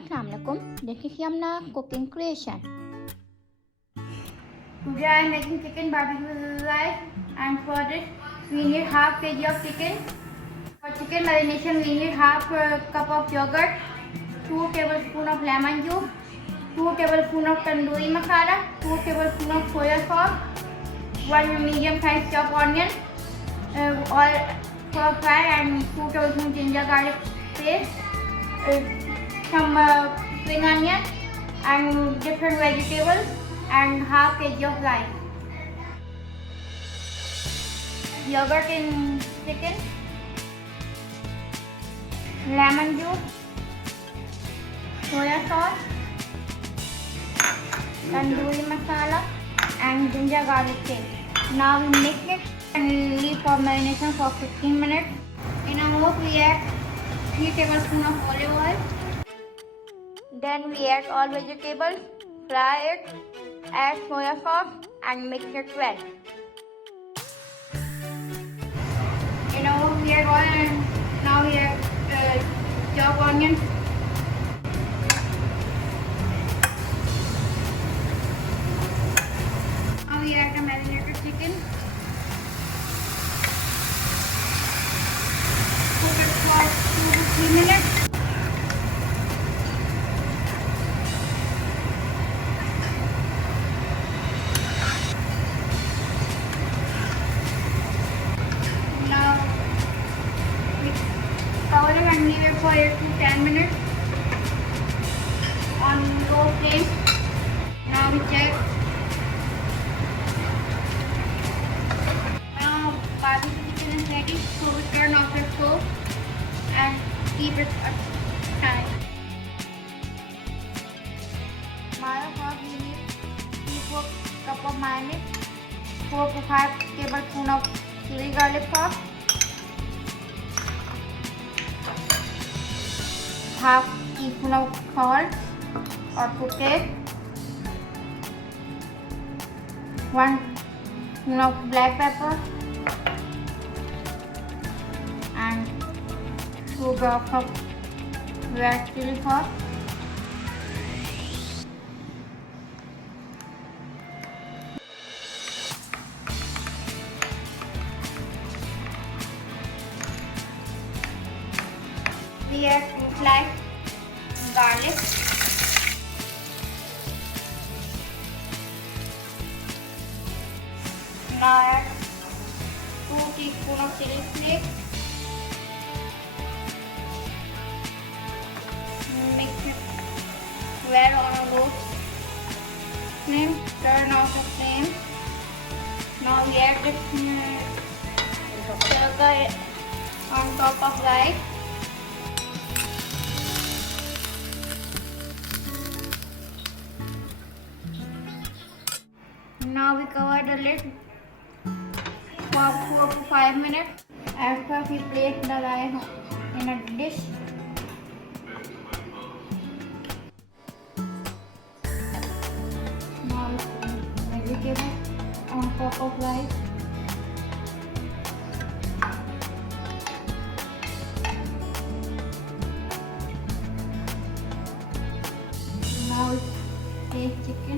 Assalamu alaikum. This is Yumna cooking creation. Today I am making chicken barbecue rice, and for this we need half kg of chicken. For chicken marination we need half cup of yogurt, 2 tablespoons of lemon juice, 2 tablespoons of tandoori masala, 2 tablespoons of soya sauce, 1 medium sized chopped onion, oil for fry, and 2 tablespoons ginger garlic paste, some spring onion and different vegetables, and half kg of rice. Yogurt in chicken, lemon juice, soya sauce, tandoori masala, and ginger garlic paste. Now we mix it and leave for marination for 15 minutes. In a wok we add 3 tablespoons of olive oil. Then we add all vegetables, fry it, add soya sauce and mix it well. In a wok we add oil, and now we add chopped onion. Now we add the marinated chicken. Cook it for 2 to 3 minutes. Now we cover it and leave it for 8 to 10 minutes on low flame. Now we check. Now barbecue chicken is ready, so we turn off the stove and keep it aside. Mayo sauce we need 3/4 cup of mayonnaise, 4 to 5 tablespoons of chilli garlic sauce, half teaspoon of salt or to taste, 1 teaspoon of black pepper, and 2 drops of red chili sauce. We add 2 sliced garlic, now add 2 teaspoons of chili flakes. Mix it well on a low flame. Turn off the flame. Now we add the sugar on top of rice. Now we cover the lid for 4 to 5 minutes. After we place the rice in a dish. Now we put vegetables on top of rice. Now we place chicken.